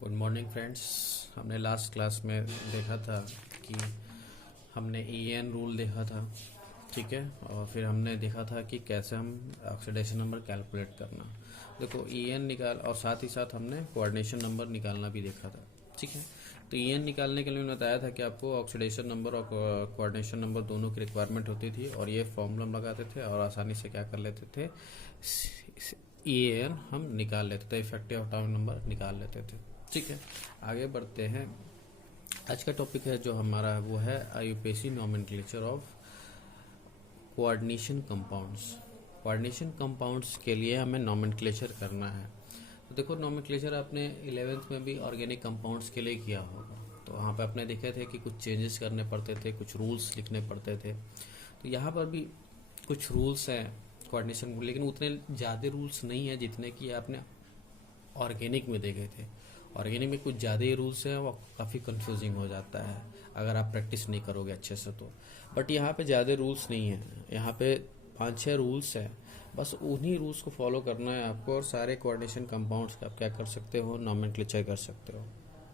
Good morning friends. हमने last class में देखा था कि हमने EN रूल देखा था, ठीक है। और फिर हमने देखा था कि कैसे हम ऑक्सीडेशन नंबर कैलकुलेट करना। देखो EN निकाल और साथ ही साथ हमने कोऑर्डिनेशन नंबर निकालना भी देखा था, ठीक है। तो EN निकालने के लिए मैंने बताया था कि आपको ऑक्सीडेशन नंबर और कोऑर्डिनेशन नंबर दोनों की रिक्वायरमेंट होती थी और ये फॉर्मूला हम लगाते थे और आसानी से क्या कर लेते थे, EN हम निकाल लेते थे, इफेक्टिव एटॉमिक नंबर निकाल लेते थे, ठीक है। आगे बढ़ते हैं। आज का टॉपिक है जो हमारा वो है IUPAC nomenclature of coordination compounds. Coordination compounds के लिए हमें नोमेनक्लेचर करना है। तो देखो नोमेनक्लेचर आपने 11th में भी ऑर्गेनिक कंपाउंड्स के लिए किया होगा, तो वहाँ पे आपने देखे थे कि कुछ चेंजेस करने पड़ते थे, कुछ रूल्स लिखने पड़ते थे। तो यहाँ पर भी कुछ रूल्स हैं कोऑर्डिनेशन, लेकिन उतने ज़्यादा रूल्स नहीं है जितने कि आपने ऑर्गेनिक में देखे थे। ऑर्गेनिक में कुछ ज़्यादा ही रूल्स हैं, वो काफ़ी कंफ्यूजिंग हो जाता है अगर आप प्रैक्टिस नहीं करोगे अच्छे से तो। बट यहाँ पे ज़्यादा रूल्स नहीं है, यहाँ पे 5-6 रूल्स हैं, बस उन्हीं रूल्स को फॉलो करना है आपको और सारे कोऑर्डिनेशन कंपाउंड्स का आप क्या कर सकते हो, नोमेनक्लेचर कर सकते हो,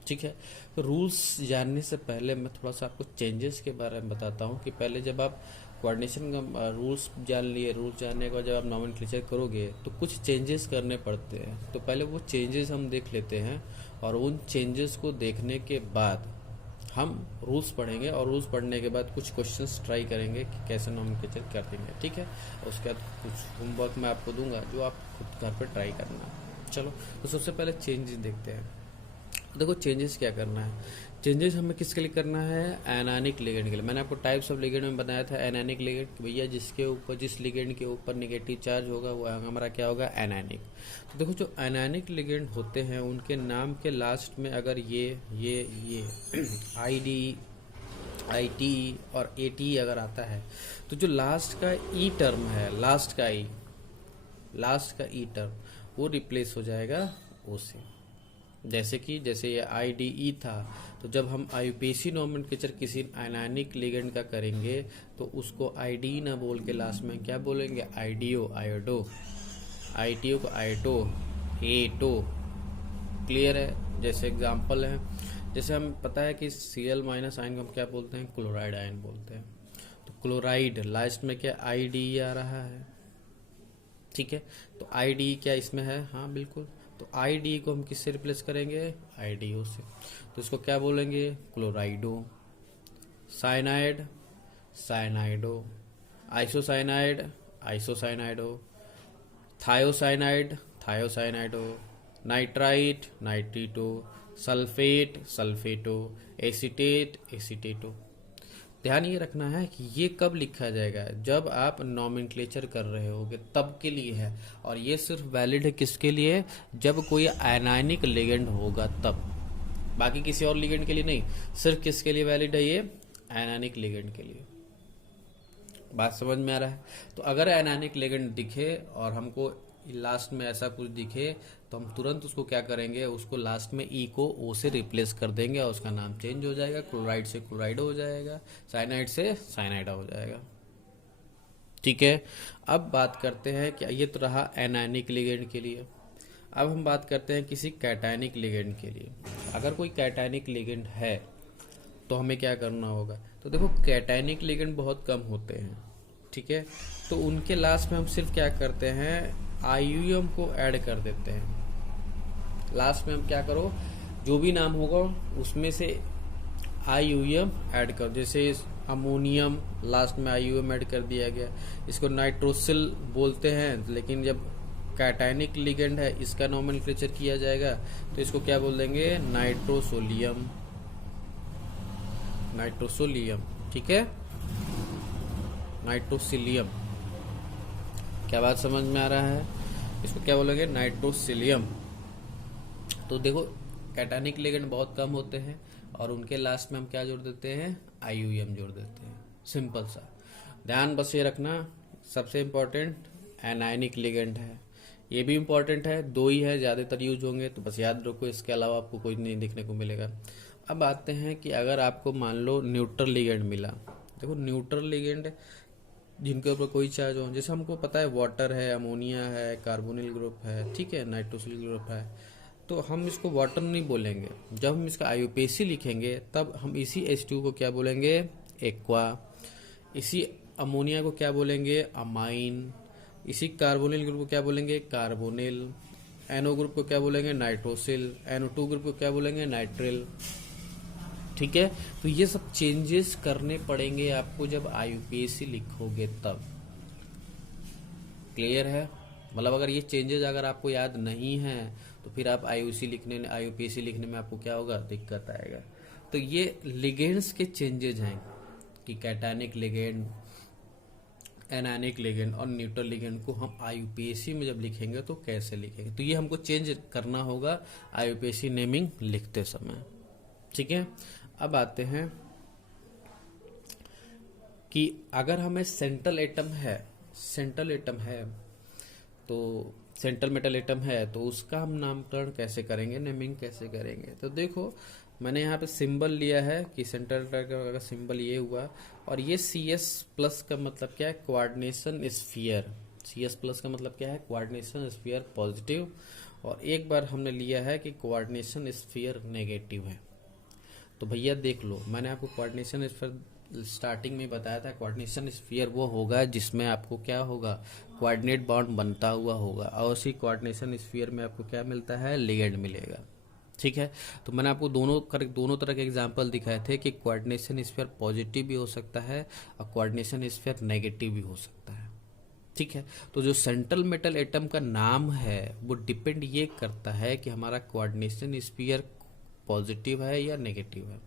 ठीक है। तो रूल्स जानने से पहले मैं थोड़ा सा आपको चेंजेस के बारे में बताता हूँ कि पहले जब आप कोऑर्डिनेशन का रूल्स जान लिए, रूल्स जानने के बाद जब आप नोमेनक्लेचर करोगे तो कुछ चेंजेस करने पड़ते हैं। तो पहले वो चेंजेस हम देख लेते हैं और उन चेंजेस को देखने के बाद हम रूल्स पढ़ेंगे और रूल्स पढ़ने के बाद कुछ क्वेश्चंस ट्राई करेंगे कि कैसे नोमेनक्लेचर कर देंगे, ठीक है। और उसके बाद कुछ होमवर्क मैं आपको दूंगा जो आप खुद घर पर ट्राई करना। चलो तो सबसे पहले चेंजेस देखते हैं। देखो चेंजेस क्या करना है, चेंजेस हमें किसके लिए करना है, एनायनिक लिगेंड के लिए। मैंने आपको टाइप्स ऑफ लिगेंड में बताया था एनायनिक लिगेंड, भैया जिस लिगेंड के ऊपर नेगेटिव चार्ज होगा वो हमारा क्या होगा, एनायनिक। तो देखो जो एनायनिक लिगेंड होते हैं उनके नाम के लास्ट में अगर ये ID IT और AT अगर आता है तो जो लास्ट का ई टर्म है, लास्ट का ई टर्म वो रिप्लेस हो जाएगा O से। जैसे ये IDE था, तो जब हम आईयूपीएसी नोमेनक्लेचर किसी आयनानिक लिगेंड का करेंगे तो उसको IDE ना बोल के लास्ट में क्या बोलेंगे, IDO, आयोडो, ITO को आयोटो, एटो। क्लियर है। जैसे एग्जांपल है, जैसे हम पता है कि Cl- आयन को हम क्या बोलते हैं, क्लोराइड आयन बोलते हैं। तो क्लोराइड लास्ट में क्या IDE आ रहा है, ठीक है। तो IDE क्या इसमें है, हाँ बिल्कुल। तो IDE को हम किससे रिप्लेस करेंगे, IDO से। तो इसको क्या बोलेंगे, chlorido. Cyanide, cyanido. Isocyanide, isocyanido. Thiocyanide, thiocyanido. Nitrite, nitrito. Sulphate, sulphato. Acetate, acetato. ध्यान ये रखना है कि ये कब लिखा जाएगा, जब आप नोमेनक्लेचर कर रहे होगे तब के लिए है। और ये सिर्फ वैलिड है किसके लिए, जब कोई आयनानिक लिगेंड होगा तब, बाकी किसी और लिगेंड के लिए नहीं। सिर्फ किसके लिए वैलिड है, ये आयनानिक लिगेंड के लिए। बात समझ में आ रहा है। तो अगर आयनानिक लिगेंड दिखे और हमको लास्ट में ऐसा कुछ दिखे तो हम तुरंत उसको क्या करेंगे, उसको लास्ट में ई को ओ से रिप्लेस कर देंगे और उसका नाम चेंज हो जाएगा। क्लोराइड से क्लोराइड हो जाएगा, साइनाइड से साइनाइडा हो जाएगा, ठीक है। अब बात करते हैं कि ये तो रहा एनायनिक लिगेंड के लिए। अब हम बात करते हैं किसी कैटायनिक लिगेंड के लिए। अगर कोई कैटायनिक लिगेंड है तो हमें क्या करना होगा, तो देखो कैटायनिक लिगेंड बहुत कम होते हैं, ठीक है। तो उनके लास्ट में हम सिर्फ क्या करते हैं, आईयूएम को ऐड कर देते हैं। लास्ट में हम क्या करो, जो भी नाम होगा उसमें से आईयूएम ऐड कर, जैसे अमोनियम लास्ट में आईयूएम ऐड कर दिया गया। इसको नाइट्रोसिल बोलते हैं, लेकिन जब कैटायनिक लिगेंड है इसका नोमेनक्लेचर किया जाएगा तो इसको क्या बोल देंगे, नाइट्रोसोलियम, नाइट्रोसोलियम, ठीक है, नाइट्रोसिलियम। क्या बात समझ में आ रहा है, इसको क्या बोलेंगे, नाइट्रोसिलियम। तो देखो कैटायनिक लिगेंड बहुत कम होते हैं और उनके लास्ट में हम क्या जोड़ देते हैं, आईयूएम जोड़ देते हैं, सिंपल सा। ध्यान बस ये रखना, सबसे इम्पोर्टेंट एनायनिक लिगेंड है, ये भी इम्पोर्टेंट है, दो ही है, ज़्यादातर यूज होंगे तो बस याद रखो, इसके अलावा आपको कोई नहीं देखने को मिलेगा। अब आते हैं कि अगर आपको मान लो न्यूट्रल लिगेंड मिला। देखो न्यूट्रल लिगेंड जिनके ऊपर कोई चार्ज हो, जैसे हमको पता है वाटर है, अमोनिया है, कार्बोनिल ग्रुप है, ठीक है, नाइट्रोसिल ग्रुप है, तो हम इसको वाटर नहीं बोलेंगे। जब हम इसका आईयूपीएसी लिखेंगे तब हम इसी H2 को क्या बोलेंगे, एक्वा। इसी अमोनिया को क्या बोलेंगे, अमाइन। इसी कार्बोनिल ग्रुप को क्या बोलेंगे, कार्बोनिल। एनओ ग्रुप को क्या बोलेंगे, नाइट्रोसिल। NO2 ग्रुप को क्या बोलेंगे, नाइट्रिल। ठीक है, तो ये सब चेंजेस करने पड़ेंगे आपको जब आईयूपीएसी लिखोगे तब। क्लियर है? मतलब अगर ये चेंजेस अगर आपको याद नहीं है तो फिर आप आईयूपीएसी लिखने में आपको क्या होगा, दिक्कत आएगा। तो ये लिगेंड्स के चेंजेस हैं कि कैटायनिक लिगेंड, एनायनिक लिगेंड और न्यूट्रल लिगेंड को हम आईयूपीएसी में जब लिखेंगे तो कैसे लिखेंगे, तो ये हमको चेंज करना होगा आईयूपीएसी नेमिंग लिखते समय। ठीक है, अब आते हैं कि अगर हमें सेंट्रल एटम है तो सेंट्रल मेटल एटम है तो उसका हम नामकरण कैसे करेंगे, नेमिंग कैसे करेंगे। तो देखो मैंने यहाँ पे सिंबल लिया है कि सेंट्रल एटम का सिंबल ये हुआ, और ये CS+ का मतलब क्या है, कोऑर्डिनेशन स्फीयर। CS+ का मतलब क्या है, कोऑर्डिनेशन स्फीयर पॉजिटिव। और एक बार हमने लिया है कि कोऑर्डिनेशन स्फीयर नेगेटिव है। तो भैया देख लो, मैंने आपको कोऑर्डिनेशन स्फीयर स्टार्टिंग में बताया था। कोऑर्डिनेशन स्फीयर वो होगा जिसमें आपको क्या होगा, कोऑर्डिनेट बॉन्ड बनता हुआ होगा, और उसी कोऑर्डिनेशन स्फीयर में आपको क्या मिलता है, लिगेंड मिलेगा। ठीक है, तो मैंने आपको दोनों तरह के एग्जांपल दिखाए थे कि कोऑर्डिनेशन स्फीयर पॉजिटिव भी हो सकता है और कोऑर्डिनेशन स्फीयर नेगेटिव भी हो सकता है। ठीक है, तो जो सेंट्रल मेटल एटम का नाम है वो डिपेंड ये करता है कि हमारा कोऑर्डिनेशन स्फीयर पॉजिटिव है या नेगेटिव है।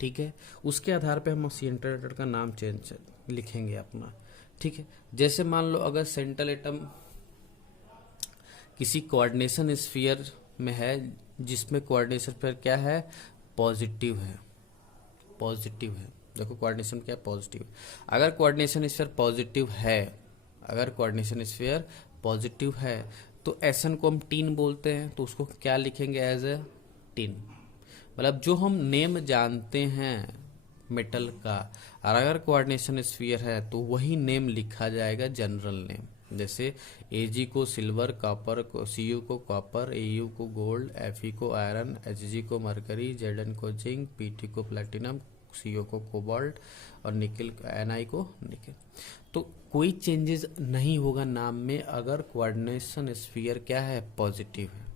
ठीक है, उसके आधार पे हम सेंट्रल एटम का नाम चेंज लिखेंगे अपना। ठीक है, जैसे मान लो अगर सेंट्रल एटम किसी कोऑर्डिनेशन स्फीयर में है जिसमें कोऑर्डिनेशन स्फीयर क्या है, पॉजिटिव है। देखो कोऑर्डिनेशन क्या है, पॉजिटिव। अगर कोऑर्डिनेशन स्फीयर पॉजिटिव है तो एसन को हम टीन बोलते हैं, तो उसको क्या लिखेंगे, एज ए टीन। मतलब जो हम नेम जानते हैं मेटल का, और अगर कोऑर्डिनेशन स्फीयर है तो वही नेम लिखा जाएगा, जनरल नेम। जैसे Ag को सिल्वर, कॉपर को, Cu को कॉपर, Au को गोल्ड, Fe को आयरन, Hg को मरकरी, Zn को जिंक, Pt को प्लेटिनम, Co को कोबाल्ट और निकल Ni को निकल। तो कोई चेंजेस नहीं होगा नाम में अगर कोऑर्डिनेशन स्फीयर क्या है, पॉजिटिव है।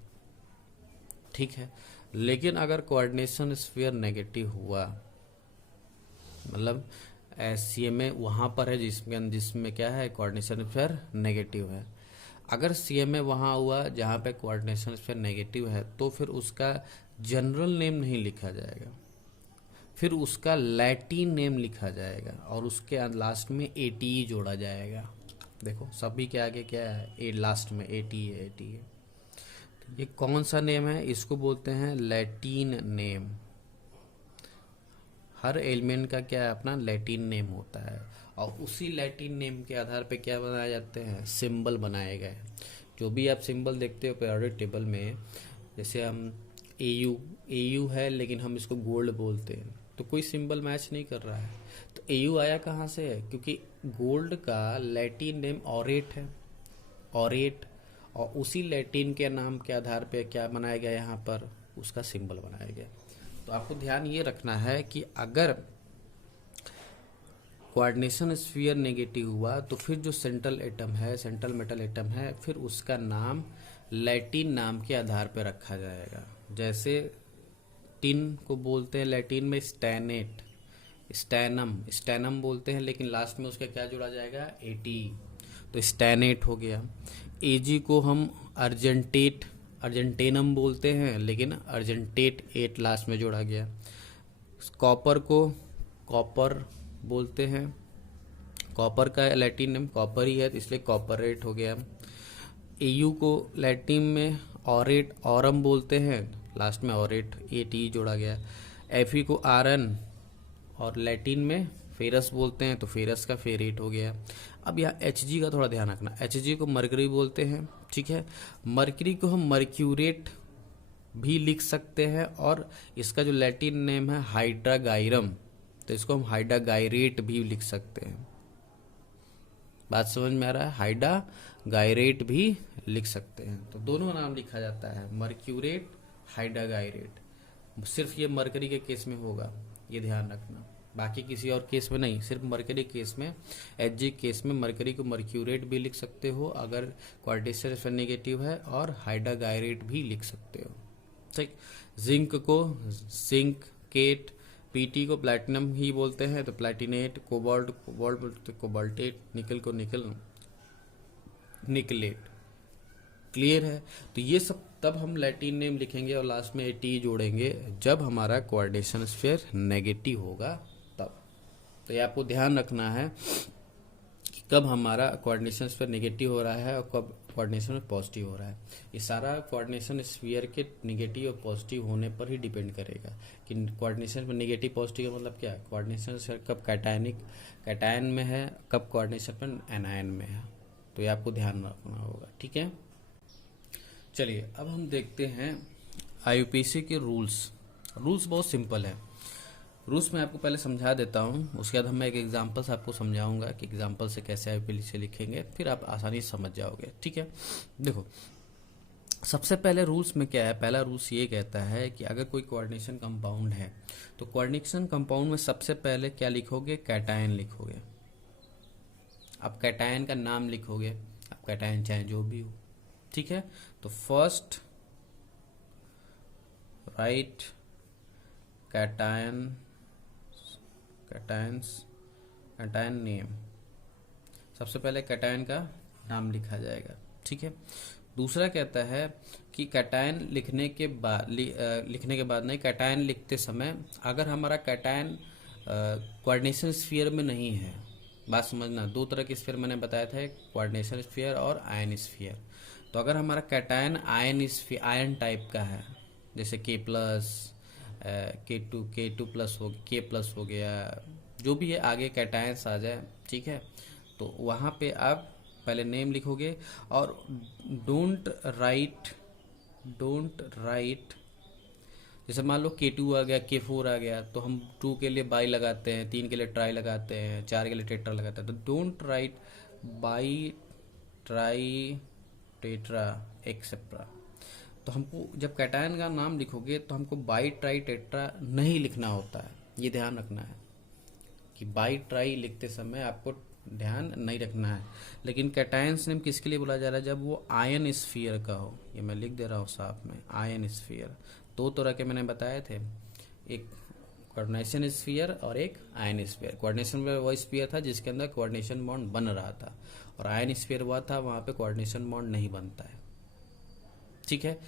ठीक है, लेकिन अगर कोऑर्डिनेशन स्फीयर नेगेटिव हुआ, मतलब CMA वहां पर है जिसमें क्या है, कोऑर्डिनेशन स्फीयर नेगेटिव है। अगर CMA वहां हुआ जहां पे कोऑर्डिनेशन स्फीयर नेगेटिव है तो फिर उसका जनरल नेम नहीं लिखा जाएगा, फिर उसका लैटिन नेम लिखा जाएगा और उसके लास्ट में ATE जोड़ा जाएगा। देखो सभी के आगे क्या है, लास्ट में ATE है। ये कौन सा नेम है, इसको बोलते हैं लैटिन नेम। हर एलिमेंट का क्या है, अपना लैटिन नेम होता है, और उसी लैटिन नेम के आधार पे क्या बनाए जाते हैं, सिंबल बनाए गए। जो भी आप सिंबल देखते हो पीरियोडिक टेबल में, जैसे हम AU है लेकिन हम इसको गोल्ड बोलते हैं, तो कोई सिंबल मैच नहीं कर रहा है। तो AU आया कहाँ से है, क्योंकि गोल्ड का लैटिन नेम ऑरेट है, और उसी लैटिन के नाम के आधार पे क्या बनाया गया, यहाँ पर उसका सिंबल बनाया गया। तो आपको ध्यान ये रखना है कि अगर कोऑर्डिनेशन स्फीयर नेगेटिव हुआ तो फिर जो सेंट्रल मेटल एटम है, फिर उसका नाम लैटिन नाम के आधार पर रखा जाएगा। जैसे टिन को बोलते हैं लैटिन में स्टैनेट, स्टैनम बोलते हैं, लेकिन लास्ट में उसका क्या जोड़ा जाएगा, ATE, तो स्टैनेट हो गया। Ag को हम अर्जेंटेनम बोलते हैं, लेकिन अर्जेंटेट 8 लास्ट में जोड़ा गया। कॉपर को कॉपर बोलते हैं, कॉपर का लैटिन नेम कॉपर ही है, तो इसलिए कॉपरेट हो गया। Au को लैटिन में ऑरम बोलते हैं, लास्ट में ऑरेट, ATE जोड़ा गया। Fe को आयरन और लैटिन में फेरस बोलते हैं, तो फेरस का फेरेट हो गया। अब यहाँ Hg का थोड़ा ध्यान रखना, Hg को मरकरी बोलते हैं। ठीक है, मरकरी को हम मर्क्यूरेट भी लिख सकते हैं, और इसका जो लैटिन नेम है हाइड्रागाइरम, तो इसको हम हाइड्रागाइरेट भी लिख सकते हैं। बात समझ में आ रहा है? हाइडा गायरेट भी लिख सकते हैं, तो दोनों नाम लिखा जाता है, मर्क्यूरेट, हाइडा गायरेट। सिर्फ ये मरकरी के केस में होगा, ये ध्यान रखना, बाकी किसी और केस में नहीं, सिर्फ मरकरी केस में, एचजी केस में मरकरी को मर्क्यूरेट भी लिख सकते हो अगर क्वाड्रेचर नेगेटिव है, और हाइडा गायरेट भी लिख सकते हो, ठीक। जिंक को जिंक केट, पीटी को प्लैटिनम ही बोलते हैं तो प्लैटिनेट, कोबाल्ट कोबाल्ट बोलते कोबाल्टेट, निकल को निकल निकलेट। क्लियर है? तो ये सब तब हम लैटिन नेम लिखेंगे और लास्ट में टी जोड़ेंगे जब हमारा कोऑर्डिनेशन स्फीयर नेगेटिव होगा तब। तो ये आपको ध्यान रखना है कि कब हमारा कोऑर्डिनेशन स्फीयर नेगेटिव हो रहा है और कब कोऑर्डिनेशन में पॉजिटिव हो रहा है। ये सारा कोऑर्डिनेशन स्फीयर के नेगेटिव और पॉजिटिव होने पर ही डिपेंड करेगा कि कोऑर्डिनेशन में नेगेटिव पॉजिटिव का मतलब क्या है। कोऑर्डिनेशन स्फीयर कब कैटायन में है, कब कोऑर्डिनेशन पर एनायन में है, तो ये आपको ध्यान रखना होगा, ठीक है। चलिए अब हम देखते हैं आईयूपीएसी के रूल्स बहुत सिंपल है। रूल्स मैं आपको पहले समझा देता हूँ, उसके बाद मैं एक एग्जांपल से आपको समझाऊंगा कि एग्जांपल से कैसे आईयूपीएसी लिखेंगे, फिर आप आसानी से समझ जाओगे, ठीक है। देखो सबसे पहले रूल्स में क्या है, पहला रूल्स ये कहता है कि अगर कोई कोऑर्डिनेशन कंपाउंड है तो कोऑर्डिनेशन कंपाउंड में सबसे पहले क्या लिखोगे, कैटायन लिखोगे। अब कैटायन का नाम लिखोगे, अब कैटायन चाहे जो भी हो, ठीक है। तो फर्स्ट राइट कैटायन नेम, सबसे पहले कैटायन का नाम लिखा जाएगा, ठीक है। दूसरा कहता है कि कैटायन लिखने के बाद नहीं, कैटायन लिखते समय अगर हमारा कैटायन कोऑर्डिनेशन स्फीयर में नहीं है, बात समझना, दो तरह के स्फीयर मैंने बताया था, कोऑर्डिनेशन स्फीयर और आयन स्फीयर। तो अगर हमारा कैटायन आयन टाइप का है, जैसे के प्लस के टू प्लस हो गया, जो भी है आगे कैटायंस आ जाए, ठीक है। तो वहाँ पे आप पहले नेम लिखोगे और डोंट राइट, जैसे मान लो K2 आ गया, K4 आ गया, तो हम 2 के लिए बाई लगाते हैं, 3 के लिए ट्राई लगाते हैं, 4 के लिए टेट्रा लगाते हैं। तो don't write by, tri, tetra etcetera. तो हमको जब कैटायन का नाम लिखोगे तो हमको बाई, ट्राई, टेट्रा नहीं लिखना होता है, ये ध्यान रखना है कि बाई ट्राई लिखते समय आपको ध्यान नहीं रखना है। लेकिन कैटायंस नेम किसके लिए बोला जा रहा है, जब वो आयन स्फीयर का हो। ये मैं लिख दे रहा हूँ साफ में, आयन स्फीयर दो तरह के मैंने बताए थे, एक कोऑर्डिनेशन स्फीयर और एक आयन स्फीयर। कोऑर्डिनेशन में वो स्फीयर था जिसके अंदर कोऑर्डिनेशन बॉन्ड बन रहा था, और आयन स्फीयर हुआ था वहाँ पे कोऑर्डिनेशन बॉन्ड नहीं बनता है, ठीक है।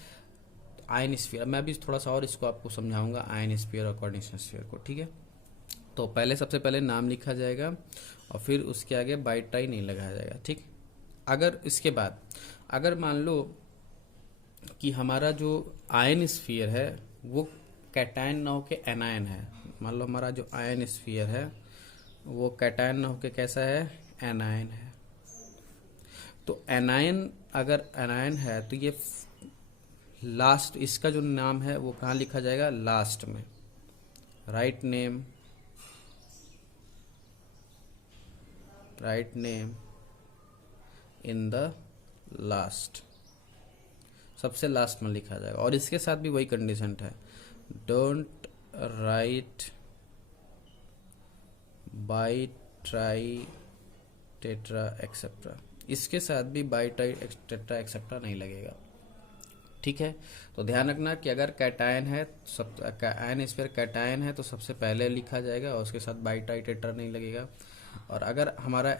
आयन स्फीयर मैं अभी थोड़ा सा और इसको आपको समझाऊंगा, आयन स्फीयर और कोऑर्डिनेशन स्फीयर को, ठीक है। तो पहले सबसे पहले नाम लिखा जाएगा और फिर उसके आगे बाई ट्राई नहीं लगाया जाएगा, ठीक। अगर इसके बाद अगर मान लो कि हमारा जो आयन स्फीयर है वो कैटायन ना होके एनायन है, मान लो हमारा जो आयन स्फीयर है वो कैटायन ना होके कैसा है, एनायन है। तो एनायन अगर एनायन है तो ये लास्ट, इसका जो नाम है वो कहाँ लिखा जाएगा, लास्ट में। Write name in the last, सबसे लास्ट में लिखा जाएगा। और इसके साथ भी वही कंडीशन है, don't write by, tri, tetra etcetera. इसके साथ भी बाई, ट्राई, टेट्रा एक्सेट्रा नहीं लगेगा, ठीक है। तो ध्यान रखना कि अगर कैटायन है, सब आयन स्फीयर कैटायन है तो सबसे पहले लिखा जाएगा और उसके साथ बाई, ट्राई, टेट्रा नहीं लगेगा। और अगर हमारा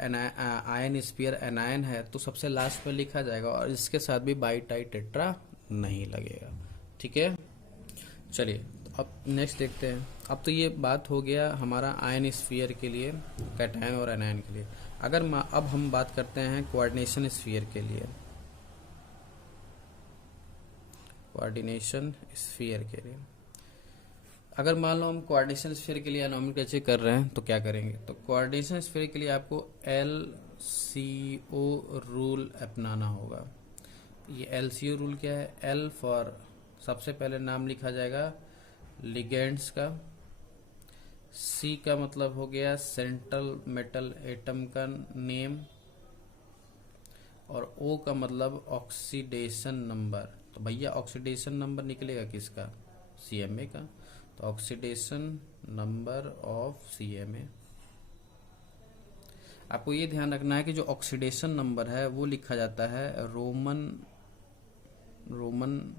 आयन स्फीयर एनायन है तो सबसे लास्ट में लिखा जाएगा और इसके साथ भी बाई, ट्राई, टेट्रा नहीं लगेगा, ठीक है। चलिए अब नेक्स्ट देखते हैं। अब तो ये बात हो गया हमारा आयन स्फीयर के लिए, कैटायन और एनायन के लिए। अब हम बात करते हैं कोऑर्डिनेशन स्फीयर के लिए, कोऑर्डिनेशन स्फीयर के लिए। अगर मान लो हम कोऑर्डिनेशन स्फीयर के लिए नोमेनक्लेचर कर रहे हैं तो क्या करेंगे, तो कोऑर्डिनेशन स्फीयर के लिए आपको LCO रूल अपनाना होगा। ये LCO रूल क्या है, L फॉर सबसे पहले नाम लिखा जाएगा लिगेंड्स का, C का मतलब हो गया सेंट्रल मेटल एटम का नेम, और O का मतलब ऑक्सीडेशन नंबर। तो भैया ऑक्सीडेशन नंबर निकलेगा किसका? CMA का। तो ऑक्सीडेशन नंबर ऑफ CMA। आपको ये ध्यान रखना है कि जो ऑक्सीडेशन नंबर है वो लिखा जाता है रोमन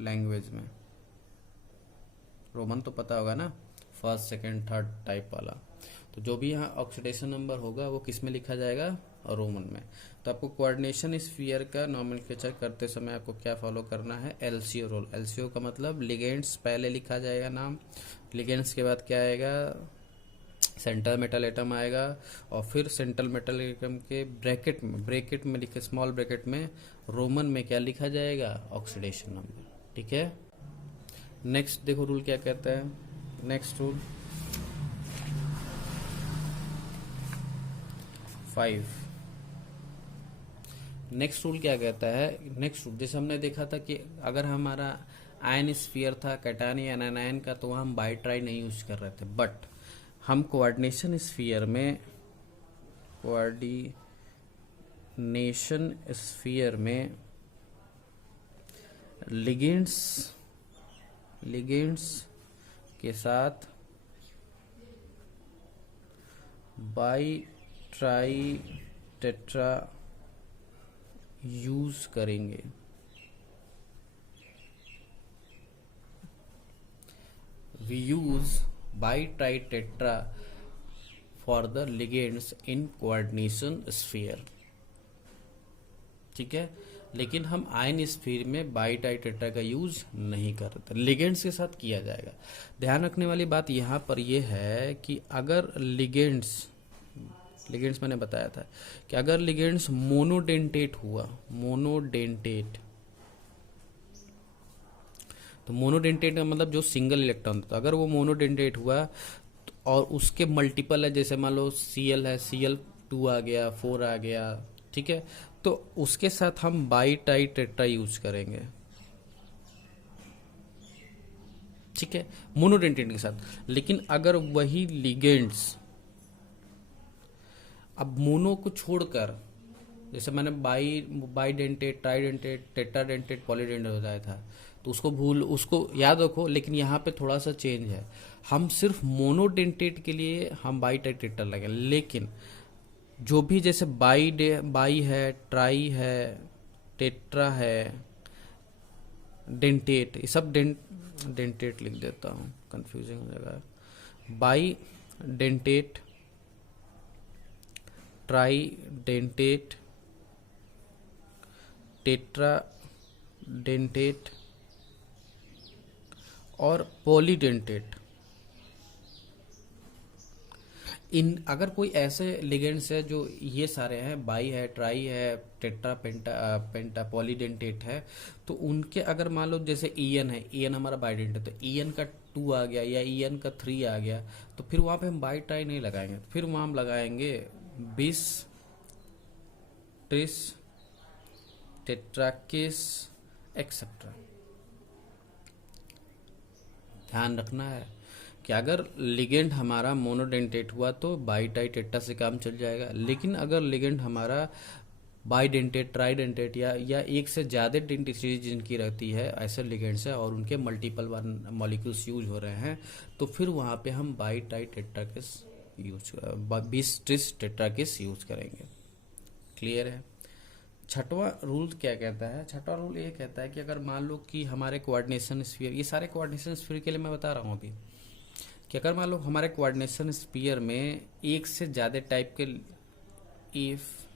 लैंग्वेज में। रोमन तो पता होगा ना, फर्स्ट सेकंड थर्ड टाइप वाला। तो जो भी यहाँ ऑक्सीडेशन नंबर होगा वो किस में लिखा जाएगा? रोमन में। तो आपको कोऑर्डिनेशन स्फीयर का नॉमेनक्लेचर करते समय आपको क्या फॉलो करना है? LCO rule. LCO का मतलब लिगेंड्स पहले लिखा जाएगा नाम, लिगेंड्स के बाद क्या आएगा? सेंट्रल मेटल एटम आएगा, और फिर सेंट्रल मेटल एटम के ब्रैकेट में लिखे, स्मॉल ब्रैकेट में रोमन में क्या लिखा जाएगा? Oxidation number. ठीक है। नेक्स्ट देखो रूल क्या कहता है। Next rule 5। नेक्स्ट रूल क्या कहता है? नेक्स्ट रूल जैसे हमने देखा था कि अगर हमारा आयन स्फीयर था कैटायन या एनायन का, तो वहाँ हम बाई ट्राई नहीं यूज कर रहे थे। बट हम कोऑर्डिनेशन स्फीयर में लिगेंड्स के साथ बाई ट्राई टेट्रा यूज करेंगे। We use bi tri tetra for the ligands in coordination sphere. ठीक है। लेकिन हम आयन स्फीयर में बाई ट्राई टेट्रा का यूज नहीं करते, लिगेंड्स के साथ किया जाएगा। ध्यान रखने वाली बात यहाँ पर यह है कि अगर लिगेंड्स मैंने बताया था कि अगर लिगेंड्स मोनोडेंटेट हुआ, तो मोनोडेंटेट का मतलब जो सिंगल इलेक्ट्रॉन था, अगर वो मोनोडेंटेट हुआ और उसके मल्टीपल है, जैसे मान लो Cl है, Cl2 आ गया, 4 आ गया, ठीक है, तो उसके साथ हम बाई ट्राई टेट्रा यूज करेंगे। ठीक है, मोनोडेंटेट के साथ। लेकिन अगर वही लिगेंड्स अब मोनो को छोड़कर, जैसे मैंने by dentate, try dentate, tetra dentate, polydentate बताया था, तो उसको याद रखो। लेकिन यहाँ पे थोड़ा सा चेंज है, हम सिर्फ मोनोडेंटेट के लिए हम बाई ट्राई टेट्रा लगे। लेकिन जो भी जैसे बाई है, ट्राई है, टेट्रा है, डेंटेट, ये सब डेंटेट लिख देता हूँ, कंफ्यूजिंग हो जाएगा। By dentate, try dentate, tetra dentate और पॉलीडेंटेट, इन अगर कोई ऐसे लिगेंड्स है जो ये सारे हैं, बाई है, ट्राई है, टेट्रा, पेंटा, पॉलीडेंटेट है, तो उनके अगर मान लो जैसे EN है, EN हमारा बाइडेंटेट, तो EN का 2 आ गया या EN का 3 आ गया, तो फिर वहां पे हम बाई ट्राई नहीं लगाएंगे, फिर वहां हम लगाएंगे 20 ट्रिस, टेट्राकिस एक्सेट्रा। ध्यान रखना है कि अगर लिगेंड हमारा मोनोडेंटेट हुआ तो बाई ट्राई टेट्रा से काम चल जाएगा। लेकिन अगर लिगेंड हमारा बाई डेंटेट, ट्राई डेंटेट या एक से ज़्यादा डेंटिसिटी जिनकी रहती है, ऐसे लिगेंड्स है और उनके मल्टीपल मॉलिक्यूल्स यूज हो रहे हैं, तो फिर वहाँ पे हम bi tri tetrakis use 20 tris tetrakis use करेंगे। क्लियर है। छठवां रूल क्या कहता है? छठवां रूल ये कहता है कि अगर मान लो कि हमारे कोऑर्डिनेशन स्फीयर, ये सारे कोऑर्डिनेशन स्फीयर के लिए मैं बता रहा हूँ अभी, कि अगर मान लो हमारे कोऑर्डिनेशन स्फीयर में एक से ज़्यादा टाइप के, if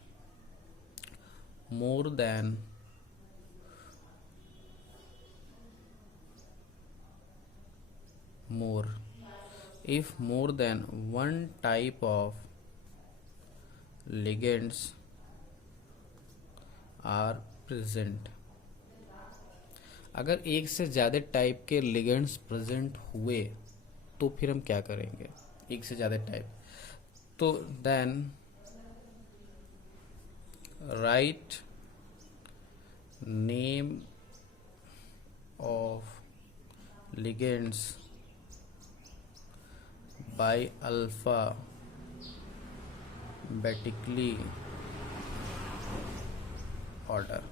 more than one type of ligands are present, अगर एक से ज़्यादा टाइप के लिगेंड्स प्रेजेंट हुए तो फिर हम क्या करेंगे? एक से ज़्यादा टाइप, तो then write name of ligands by alphabetically order.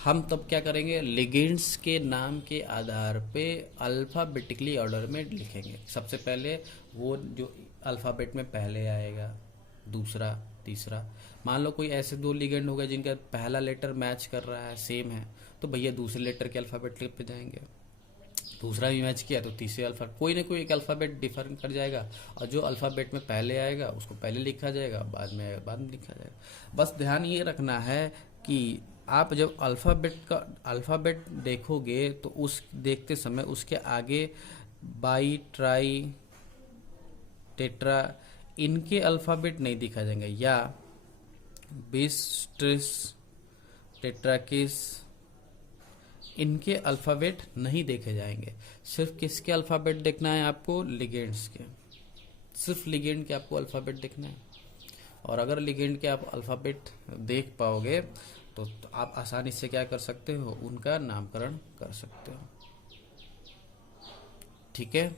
हम तब क्या करेंगे, लिगेंड्स के नाम के आधार पे अल्फ़ाबेटिकली ऑर्डर में लिखेंगे। सबसे पहले वो जो अल्फ़ाबेट में पहले आएगा, दूसरा, तीसरा। मान लो कोई ऐसे दो लिगेंड हो गए जिनका पहला लेटर मैच कर रहा है, सेम है, तो भैया दूसरे लेटर के अल्फ़ाबेट पे जाएंगे। दूसरा भी मैच किया तो तीसरे कोई ना कोई एक अल्फ़ाबेट डिफर कर जाएगा, और जो अल्फ़ाबेट में पहले आएगा उसको पहले लिखा जाएगा, बाद में आएगा बाद में लिखा जाएगा। बस ध्यान ये रखना है कि आप जब अल्फ़ाबेट देखोगे तो उस देखते समय उसके आगे बाई, ट्राई, टेट्रा इनके अल्फ़ाबेट नहीं दिखा जाएंगे, या बिस, ट्रिस, टेट्राकिस इनके अल्फ़ाबेट नहीं देखे जाएंगे। सिर्फ किसके अल्फ़ाबेट देखना है आपको, लिगेंड्स के। सिर्फ लिगेंड के आपको अल्फ़ाबेट देखना है, और अगर लिगेंड के आप अल्फ़ाबेट देख पाओगे तो आप आसानी से क्या कर सकते हो, उनका नामकरण कर सकते हो। ठीक है,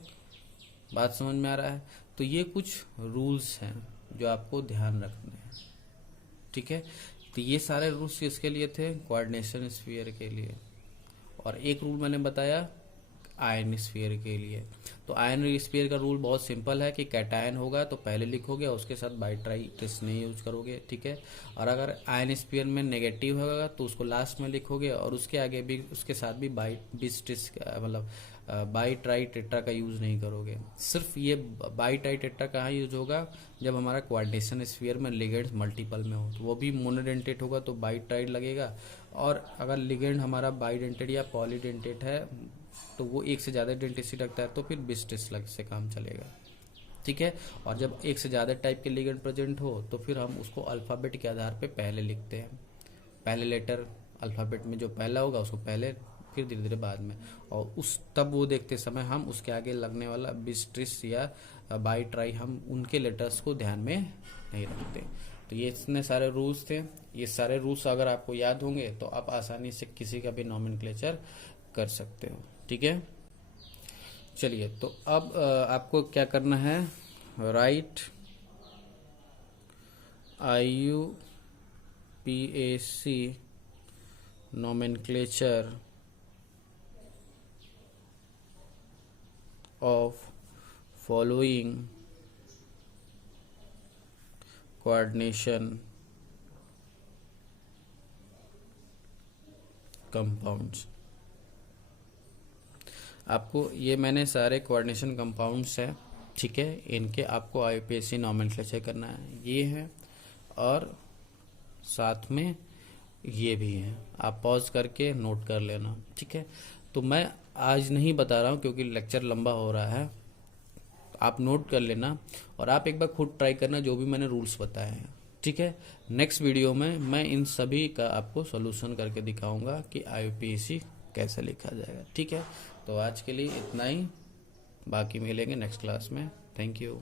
बात समझ में आ रहा है? तो ये कुछ रूल्स हैं जो आपको ध्यान रखने हैं। ठीक है, तो ये सारे रूल्स किसके लिए थे, कोऑर्डिनेशन स्फीयर के लिए। और एक रूल मैंने बताया आयन स्फीयर के लिए। तो आयन स्फीयर का रूल बहुत सिंपल है कि कैटायन होगा तो पहले लिखोगे और उसके साथ बाई ट्राई ट्रिस नहीं यूज करोगे। ठीक है, और अगर आयन स्फीयर में नेगेटिव होगा तो उसको लास्ट में लिखोगे, और उसके आगे भी उसके साथ भी बाई बिस ट्रिस मतलब बाई ट्राई टेट्रा का यूज नहीं करोगे। सिर्फ ये बाई ट्राई टेट्रा कहाँ यूज होगा, जब हमारा कोऑर्डिनेशन स्फीयर में लिगेंड्स मल्टीपल में हो, तो वो भी मोनोडेंटेट होगा तो बाई ट्राई लगेगा। और अगर लिगेंड हमारा बाईडेंटेट या पॉलीडेंटेट है तो वो एक से ज़्यादा डेंटिसिटी रखता है तो फिर बिस्टिस लग से काम चलेगा। ठीक है, और जब एक से ज़्यादा टाइप के लिगेंड प्रेजेंट हो तो फिर हम उसको अल्फ़ाबेट के आधार पे पहले लिखते हैं। पहले लेटर अल्फ़ाबेट में जो पहला होगा उसको पहले, फिर धीरे धीरे बाद में, और उस तब वो देखते समय हम उसके आगे लगने वाला बिस्ट्रिस या बाई ट्राई हम उनके लेटर्स को ध्यान में नहीं रखते। तो ये इतने सारे रूल्स थे। ये सारे रूल्स अगर आपको याद होंगे तो आप आसानी से किसी का भी नॉमेनक्लेचर कर सकते हो। ठीक है, चलिए, तो अब आपको क्या करना है, right IUPAC nomenclature of following coordination compounds। आपको ये मैंने सारे कोऑर्डिनेशन कंपाउंड्स हैं, ठीक है, इनके आपको IUPAC नॉमेनक्लेचर करना है। ये है और साथ में ये भी है, आप पॉज करके नोट कर लेना। ठीक है, तो मैं आज नहीं बता रहा हूँ क्योंकि लेक्चर लंबा हो रहा है, आप नोट कर लेना और आप एक बार खुद ट्राई करना जो भी मैंने रूल्स बताए हैं। ठीक है, नेक्स्ट वीडियो में मैं इन सभी का आपको सॉल्यूशन करके दिखाऊंगा कि IUPAC कैसे लिखा जाएगा। ठीक है, तो आज के लिए इतना ही, बाकी मिलेंगे नेक्स्ट क्लास में। Thank you.